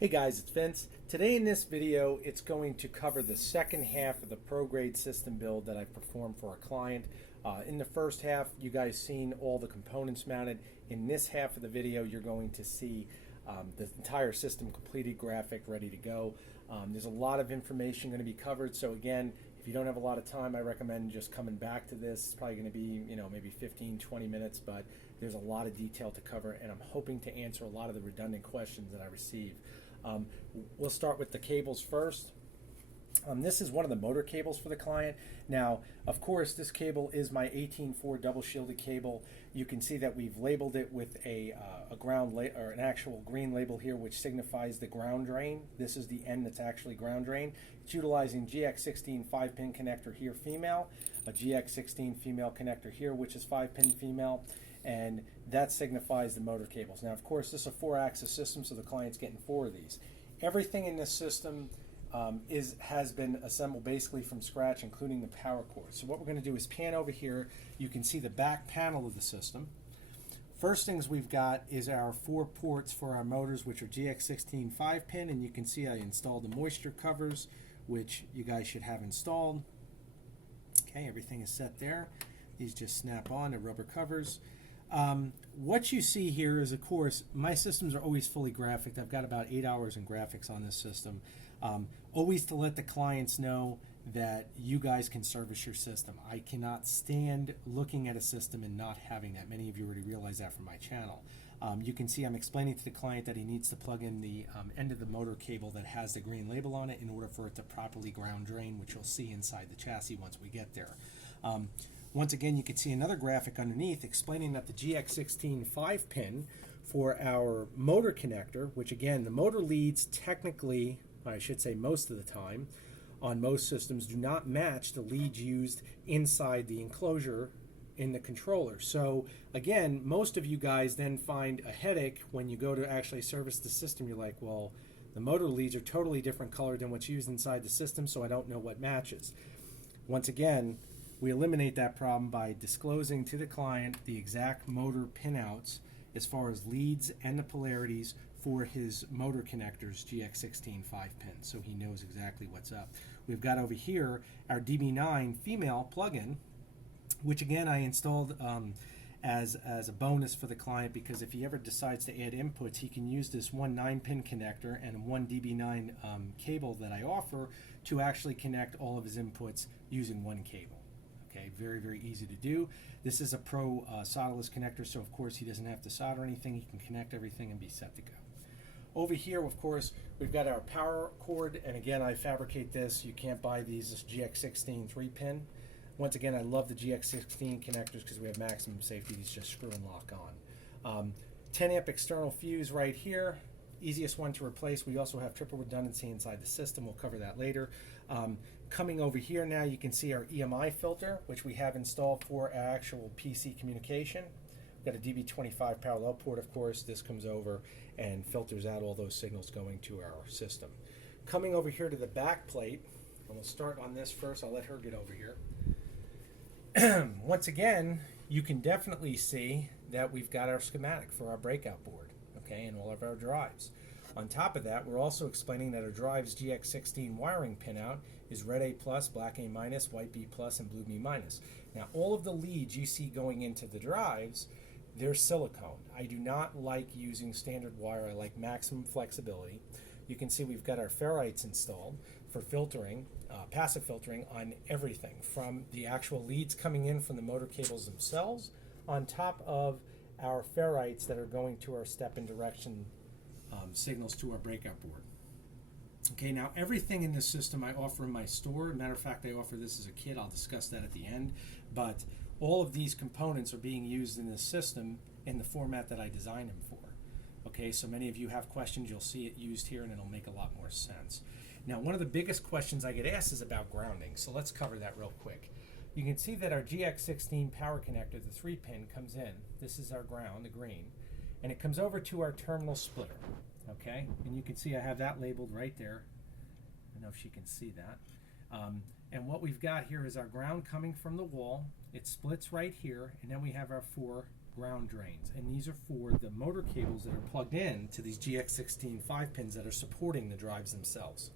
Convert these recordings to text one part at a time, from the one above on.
Hey guys, it's Vince. Today in this video, it's going to cover the second half of the pro-grade system build that I performed for a client. In the first half, you guys seen all the components mounted. In this half of the video, you're going to see the entire system completed, graphic, ready to go. There's a lot of information going to be covered, so again, if you don't have a lot of time, I recommend just coming back to this. It's probably going to be, maybe 15, 20 minutes, but there's a lot of detail to cover, and I'm hoping to answer a lot of the redundant questions that I receive. We'll start with the cables first. This is one of the motor cables for the client. Now, of course, this cable is my 18-4 double shielded cable. You can see that we've labeled it with a ground or an actual green label here, which signifies the ground drain. This is the end that's actually ground drain. It's utilizing GX16 5-pin connector here, female, a GX16 female connector here, which is 5-pin female, and that signifies the motor cables. Now, of course, this is a 4-axis system, so the client's getting 4 of these. Everything in this system has been assembled basically from scratch, including the power cord. So what we're going to do is pan over here. You can see the back panel of the system. First things we've got is our 4 ports for our motors, which are GX16 5-pin, and you can see I installed the moisture covers, which you guys should have installed. Okay, everything is set there. These just snap on, the rubber covers. What you see here is, of course, my systems are always fully graphic. I've got about 8 hours in graphics on this system. Always to let the clients know that you guys can service your system. I cannot stand looking at a system and not having that. Many of you already realize that from my channel. You can see I'm explaining to the client that he needs to plug in the end of the motor cable that has the green label on it in order for it to properly ground drain, which you'll see inside the chassis once we get there. Once again, you can see another graphic underneath explaining that the GX16 5-pin for our motor connector, which again, the motor leads technically, I should say most of the time, on most systems do not match the leads used inside the enclosure in the controller. So again, most of you guys then find a headache when you go to actually service the system. You're like, well, the motor leads are totally different color than what's used inside the system, so I don't know what matches. Once again, we eliminate that problem by disclosing to the client the exact motor pinouts as far as leads and the polarities for his motor connectors, GX16 5-pin, so he knows exactly what's up. We've got over here our DB9 female plug-in, which again I installed as a bonus for the client, because if he ever decides to add inputs, he can use this one 9-pin connector and one DB9 cable that I offer to actually connect all of his inputs using one cable. Okay, very, very easy to do. This is a pro solderless connector, so of course he doesn't have to solder anything. He can connect everything and be set to go. Over here, of course, we've got our power cord, and again, I fabricate this. You can't buy these. This GX16 3-pin. Once again, I love the GX16 connectors because we have maximum safety. These just screw and lock on. 10 amp external fuse right here. Easiest one to replace. We also have triple redundancy inside the system. We'll cover that later. Coming over here now, you can see our EMI filter, which we have installed for our actual PC communication. We've got a DB25 parallel port, of course. This comes over and filters out all those signals going to our system. Coming over here to the back plate, and we'll start on this first. I'll let her get over here. Once again, you can definitely see that we've got our schematic for our breakout board, okay, and all of our drives. On top of that, we're also explaining that our drive's GX16 wiring pinout is red A+, black A-, white B+, and blue B-. Now, all of the leads you see going into the drives, they're silicone. I do not like using standard wire. I like maximum flexibility. You can see we've got our ferrites installed for filtering, passive filtering on everything, from the actual leads coming in from the motor cables themselves, on top of our ferrites that are going to our step and direction signals to our breakout board. Okay, now everything in this system I offer in my store. Matter of fact, I offer this as a kit. I'll discuss that at the end. But all of these components are being used in this system in the format that I designed them for. Okay, so many of you have questions. You'll see it used here and it'll make a lot more sense. Now, one of the biggest questions I get asked is about grounding. So let's cover that real quick. You can see that our GX16 power connector, the 3-pin, comes in. This is our ground, the green. And it comes over to our terminal splitter. Okay, and you can see I have that labeled right there. I don't know if you can see that. And what we've got here is our ground coming from the wall. It splits right here, and then we have our 4 ground drains, and these are for the motor cables that are plugged in to these GX16 5-pins that are supporting the drives themselves.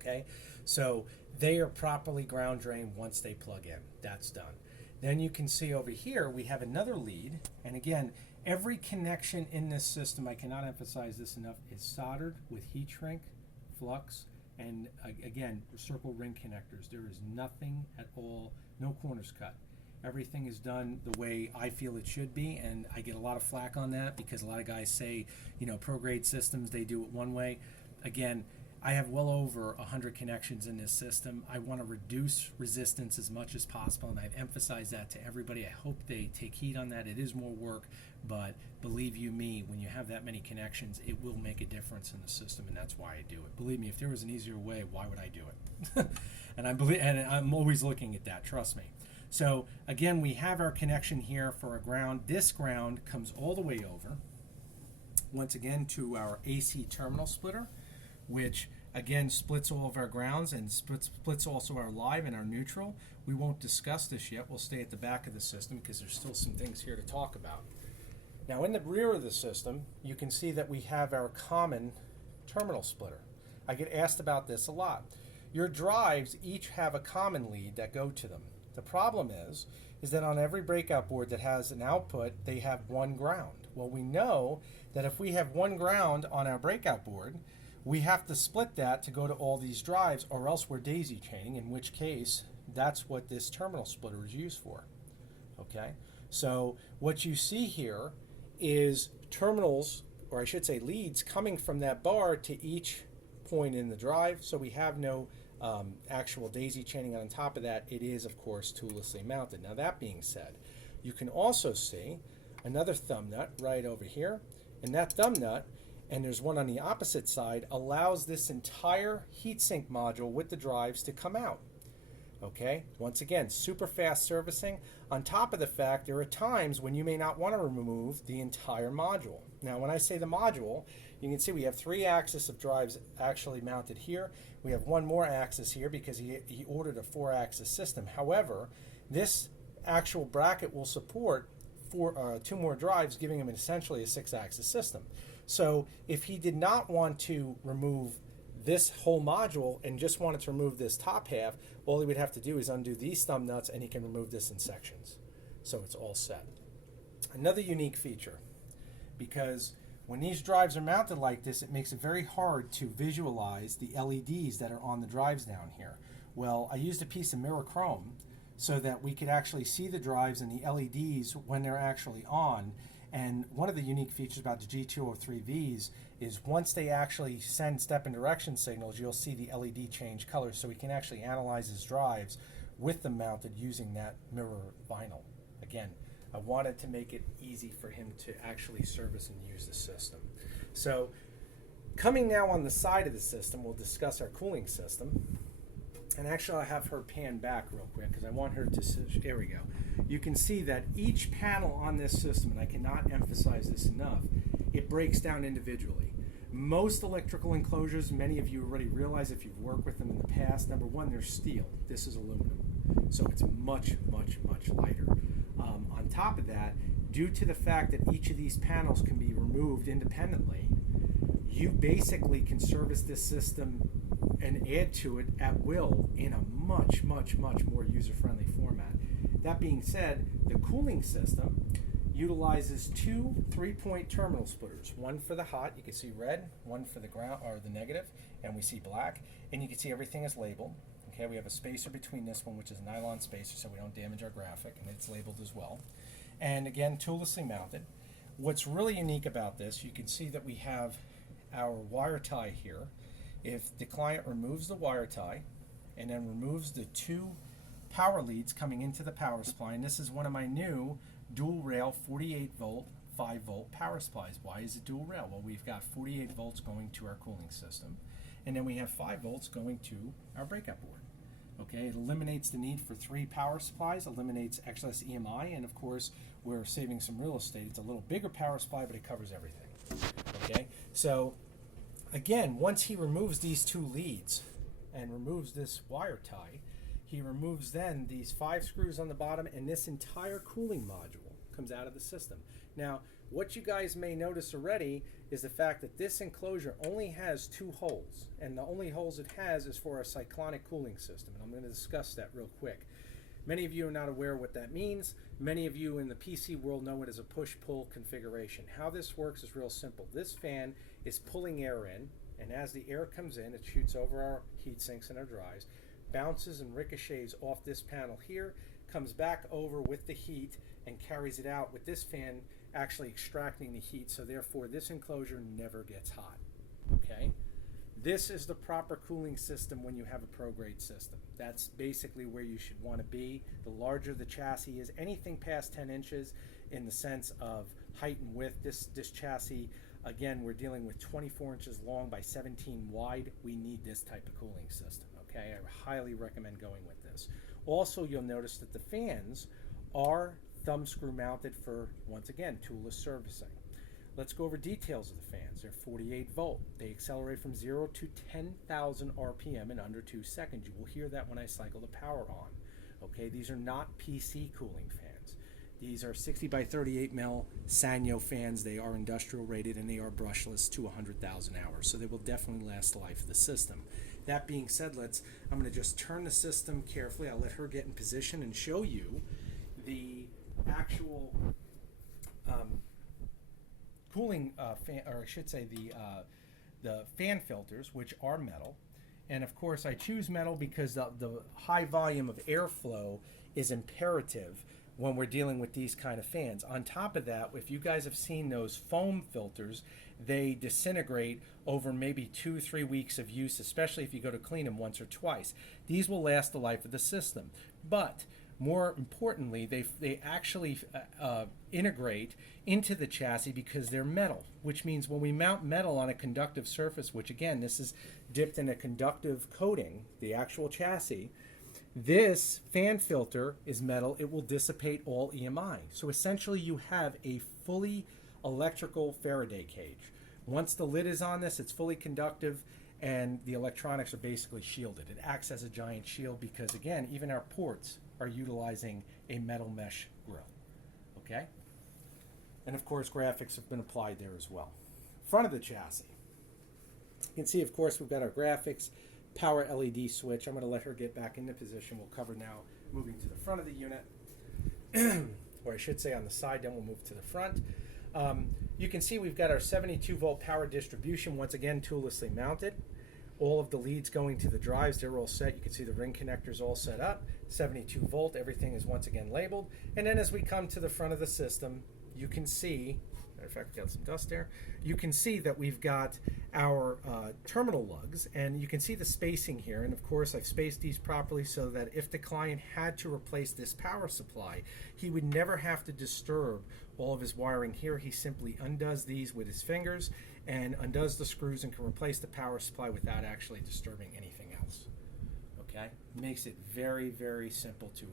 Okay, so they are properly ground drained once they plug in. That's done. Then you can see over here we have another lead, and again, every connection in this system, I cannot emphasize this enough, is soldered with heat shrink, flux, and again, circle ring connectors. There is nothing at all, no corners cut. Everything is done the way I feel it should be, and I get a lot of flack on that because a lot of guys say, you know, pro-grade systems, they do it one way. Again, I have well over 100 connections in this system. I want to reduce resistance as much as possible, and I've emphasized that to everybody. I hope they take heed on that. It is more work, but believe you me, when you have that many connections, it will make a difference in the system, and that's why I do it. Believe me, if there was an easier way, why would I do it? and I'm always looking at that, trust me. So again, we have our connection here for a ground. This ground comes all the way over, once again, to our AC terminal splitter, which again splits all of our grounds and splits also our live and our neutral. We won't discuss this yet. We'll stay at the back of the system because there's still some things here to talk about. Now in the rear of the system, you can see that we have our common terminal splitter. I get asked about this a lot. Your drives each have a common lead that go to them. The problem is that on every breakout board that has an output, they have one ground. Well, we know that if we have one ground on our breakout board, we have to split that to go to all these drives, or else we're daisy chaining, in which case that's what this terminal splitter is used for. Okay, so what you see here is terminals, or I should say leads, coming from that bar to each point in the drive, so we have no actual daisy chaining. On top of that, it is of course toollessly mounted. Now that being said, you can also see another thumb nut right over here, and that thumb nut, and there's one on the opposite side, allows this entire heatsink module with the drives to come out. Okay, once again, super fast servicing. On top of the fact, there are times when you may not want to remove the entire module. Now when I say the module, you can see we have 3 axes of drives actually mounted here. We have one more axis here because he ordered a 4-axis system. However, this actual bracket will support 2 more drives, giving him essentially a 6-axis system. So if he did not want to remove this whole module and just wanted to remove this top half, all he would have to do is undo these thumb nuts and he can remove this in sections. So it's all set. Another unique feature, because when these drives are mounted like this, it makes it very hard to visualize the LEDs that are on the drives down here. Well, I used a piece of mirror chrome so that we could actually see the drives and the LEDs when they're actually on. And one of the unique features about the G203Vs is once they actually send step and direction signals, you'll see the LED change colors, so we can actually analyze his drives with them mounted using that mirror vinyl. Again, I wanted to make it easy for him to actually service and use the system. So coming now on the side of the system, we'll discuss our cooling system. And actually I'll have her pan back real quick because I want her to, there we go. You can see that each panel on this system, and I cannot emphasize this enough, it breaks down individually. Most electrical enclosures, many of you already realize if you've worked with them in the past, number one, they're steel. This is aluminum. So it's much, much, much lighter. On top of that, due to the fact that each of these panels can be removed independently, you basically can service this system and add to it at will in a much, much, much more user-friendly format. That being said, the cooling system utilizes 2 3-point terminal splitters. One for the hot, you can see red, one for the ground or the negative, and we see black, and you can see everything is labeled. Okay, we have a spacer between this one, which is a nylon spacer, so we don't damage our graphic, and it's labeled as well. And again, toollessly mounted. What's really unique about this, you can see that we have our wire tie here. If the client removes the wire tie and then removes the 2 power leads coming into the power supply, and this is one of my new dual rail 48 volt 5 volt power supplies. Why is it dual rail? Well, we've got 48 volts going to our cooling system, and then we have 5 volts going to our breakout board. Okay, it eliminates the need for 3 power supplies, eliminates excess EMI, and of course we're saving some real estate. It's a little bigger power supply, but it covers everything. Okay, so again, once he removes these 2 leads and removes this wire tie, he removes then these 5 screws on the bottom, and this entire cooling module comes out of the system. Now, what you guys may notice already is the fact that this enclosure only has 2 holes, and the only holes it has is for a cyclonic cooling system, and I'm going to discuss that real quick. Many of you are not aware what that means. Many of you in the PC world know it as a push-pull configuration. How this works is real simple. This fan is pulling air in, and as the air comes in, it shoots over our heat sinks and our drives, bounces and ricochets off this panel here, comes back over with the heat and carries it out with this fan actually extracting the heat, so therefore this enclosure never gets hot. Okay? This is the proper cooling system when you have a pro-grade system. That's basically where you should want to be. The larger the chassis is, anything past 10 inches in the sense of height and width, this chassis, again, we're dealing with 24 inches long by 17 wide. We need this type of cooling system, okay? I highly recommend going with this. Also, you'll notice that the fans are thumb screw mounted for, once again, toolless servicing. Let's go over details of the fans. They're 48 volt. They accelerate from 0 to 10,000 RPM in under 2 seconds. You will hear that when I cycle the power on. Okay, these are not PC cooling fans. These are 60 by 38 mil Sanyo fans. They are industrial rated and they are brushless to 100,000 hours. So they will definitely last the life of the system. That being said, I'm going to just turn the system carefully. I'll let her get in position and show you the actual cooling fan, or I should say the fan filters, which are metal. And of course I choose metal because the high volume of airflow is imperative when we're dealing with these kind of fans. On top of that, if you guys have seen those foam filters, they disintegrate over maybe 2-3 weeks of use, especially if you go to clean them once or twice. These will last the life of the system. But more importantly, they actually integrate into the chassis because they're metal, which means when we mount metal on a conductive surface, which again, this is dipped in a conductive coating, the actual chassis, this fan filter is metal. It will dissipate all EMI. So essentially you have a fully electrical Faraday cage. Once the lid is on this, it's fully conductive and the electronics are basically shielded. It acts as a giant shield because again, even our ports are utilizing a metal mesh grill, okay? And of course, graphics have been applied there as well. Front of the chassis. You can see, of course, we've got our graphics, power LED switch. I'm gonna let her get back into position. We'll cover now moving to the front of the unit, or I should say on the side, then we'll move to the front. You can see we've got our 72 volt power distribution, once again, toollessly mounted. All of the leads going to the drives, they're all set. You can see the ring connectors all set up. 72 volt, everything is once again labeled. And then as we come to the front of the system, you can see, matter of fact, we got some dust there. You can see that we've got our terminal lugs, and you can see the spacing here. And of course, I've spaced these properly so that if the client had to replace this power supply, he would never have to disturb all of his wiring here. He simply undoes these with his fingers and undoes the screws and can replace the power supply without actually disturbing anything else. Okay? Makes it very, very simple to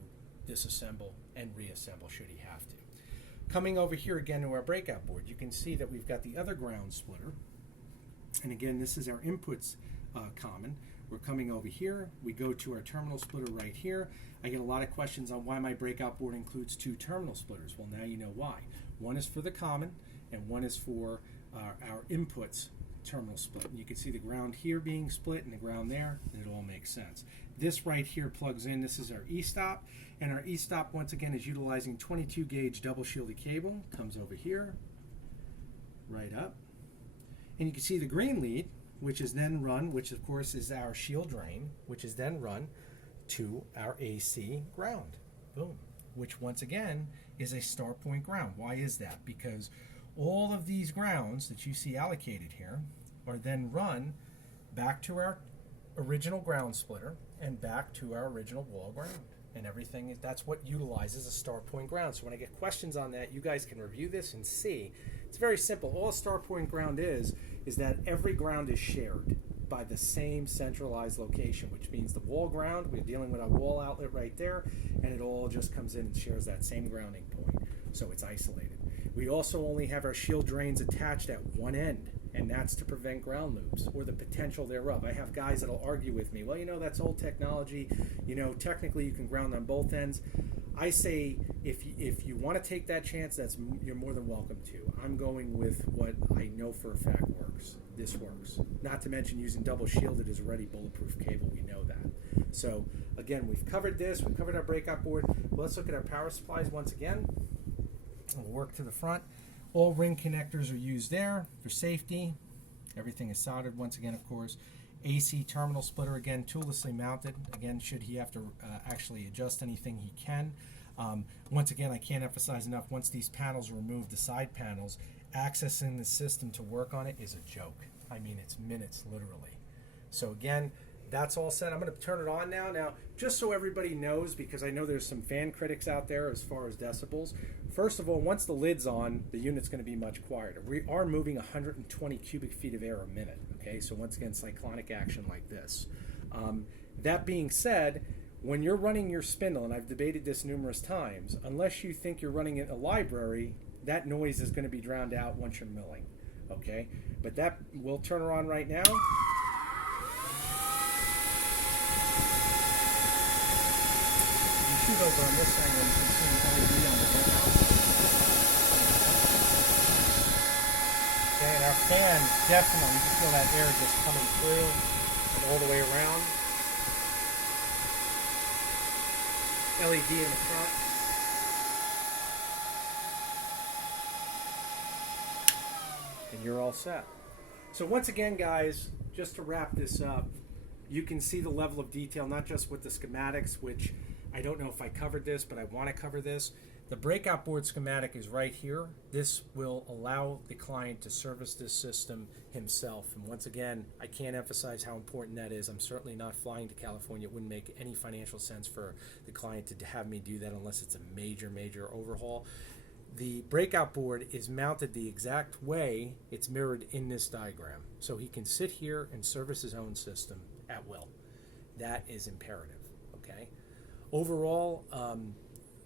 disassemble and reassemble should he have to. Coming over here again to our breakout board, you can see that we've got the other ground splitter. And again, this is our inputs common. We're coming over here. We go to our terminal splitter right here. I get a lot of questions on why my breakout board includes 2 terminal splitters. Well, now you know why. One is for the common and one is for our inputs terminal split. And you can see the ground here being split and the ground there, and it all makes sense. This right here plugs in. This is our e-stop, and our e-stop once again is utilizing 22 gauge double shielded cable. Comes over here, right up, and you can see the green lead, which is then run, which of course is our shield drain, which is then run to our AC ground. Boom. Which once again is a star point ground. Why is that? Because all of these grounds that you see allocated here are then run back to our original ground splitter and back to our original wall ground. And everything, that's what utilizes a star point ground. So when I get questions on that, you guys can review this and see. It's very simple. All a star point ground is that every ground is shared by the same centralized location, which means the wall ground, we're dealing with our wall outlet right there, and it all just comes in and shares that same grounding point. So it's isolated. We also only have our shield drains attached at one end, and that's to prevent ground loops or the potential thereof. I have guys that'll argue with me, well, you know, that's old technology. You know, technically you can ground on both ends. I say if you want to take that chance, you're more than welcome to. I'm going with what I know for a fact works. This works. Not to mention using double shielded is already bulletproof cable. We know that. So again, we've covered this. We've covered our breakout board. Well, let's look at our power supplies once again. We'll work to the front. All ring connectors are used there for safety. Everything is soldered once again, of course. AC terminal splitter, again, toollessly mounted. Again, should he have to actually adjust anything, he can. Once again, I can't emphasize enough, once these panels are removed, the side panels, accessing the system to work on it is a joke. I mean, it's minutes, literally. So again, that's all set. I'm going to turn it on now. Now, just so everybody knows, because I know there's some fan critics out there as far as decibels. First of all, once the lid's on, the unit's going to be much quieter. We are moving 120 cubic feet of air a minute. Okay, so once again, cyclonic action like this. That being said, when you're running your spindle, and I've debated this numerous times, unless you think you're running in a library, that noise is going to be drowned out once you're milling. Okay, but that we'll turn her on right now. Shoot over on this angle, you can see the LED on the warehouse. Okay, and our fan, definitely, you can feel that air just coming through and all the way around. LED in the front. And you're all set. So once again, guys, just to wrap this up, you can see the level of detail, not just with the schematics, which I don't know if I covered this, but I want to cover this. The breakout board schematic is right here. This will allow the client to service this system himself. And once again, I can't emphasize how important that is. I'm certainly not flying to California. It wouldn't make any financial sense for the client to have me do that unless it's a major, major overhaul. The breakout board is mounted the exact way it's mirrored in this diagram. So he can sit here and service his own system at will. That is imperative, okay? Overall,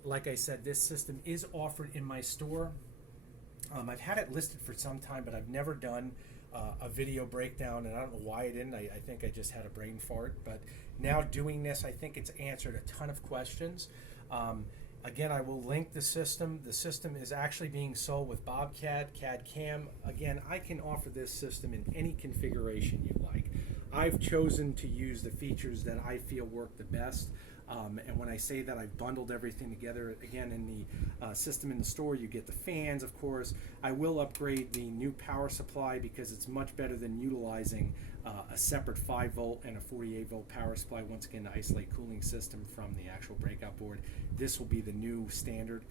like I said, this system is offered in my store. I've had it listed for some time, but I've never done a video breakdown, and I don't know why I didn't. I think I just had a brain fart. But now doing this, I think it's answered a ton of questions. Again, I will link the system. The system is actually being sold with Bobcat, CAD-CAM. Again, I can offer this system in any configuration you like. I've chosen to use the features that I feel work the best. And when I say that, I've bundled everything together. Again, in the system in the store, you get the fans, of course. I will upgrade the new power supply because it's much better than utilizing a separate 5-volt and a 48-volt power supply, once again, to isolate cooling system from the actual breakout board. This will be the new standard.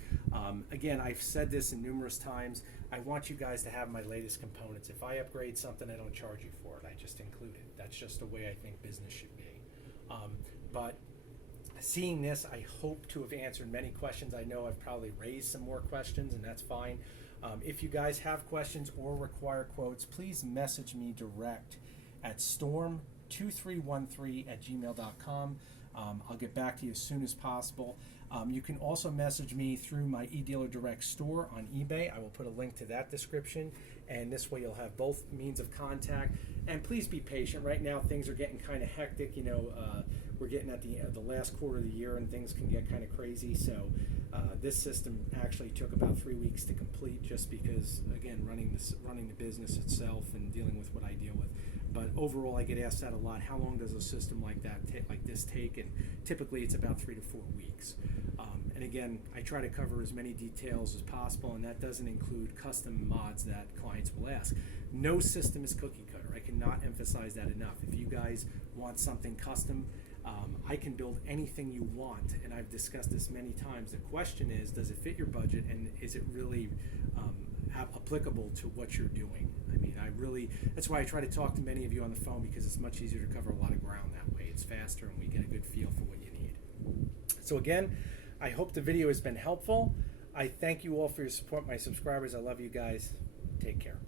Again, I've said this in numerous times. I want you guys to have my latest components. If I upgrade something, I don't charge you for it. I just include it. That's just the way I think business should be. But seeing this, I hope to have answered many questions. I know I've probably raised some more questions, and that's fine. If you guys have questions or require quotes, please message me direct at storm2313@gmail.com. I'll get back to you as soon as possible. You can also message me through my eDealer Direct store on eBay. I will put a link to that description, and this way you'll have both means of contact. And please be patient. Right now, things are getting kind of hectic. You know, we're getting at the last quarter of the year, and things can get kind of crazy. So this system actually took about 3 weeks to complete, just because, again, running the business itself and dealing with what I deal with. But overall, I get asked that a lot. How long does a system like this take? And typically, it's about 3 to 4 weeks. And again, I try to cover as many details as possible, and that doesn't include custom mods that clients will ask. No system is cookie cutter. I cannot emphasize that enough. If you guys want something custom, I can build anything you want, and I've discussed this many times. The question is, does it fit your budget, and is it really applicable to what you're doing? I mean, that's why I try to talk to many of you on the phone, because it's much easier to cover a lot of ground that way. It's faster, and we get a good feel for what you need. So again, I hope the video has been helpful. I thank you all for your support, my subscribers. I love you guys. Take care.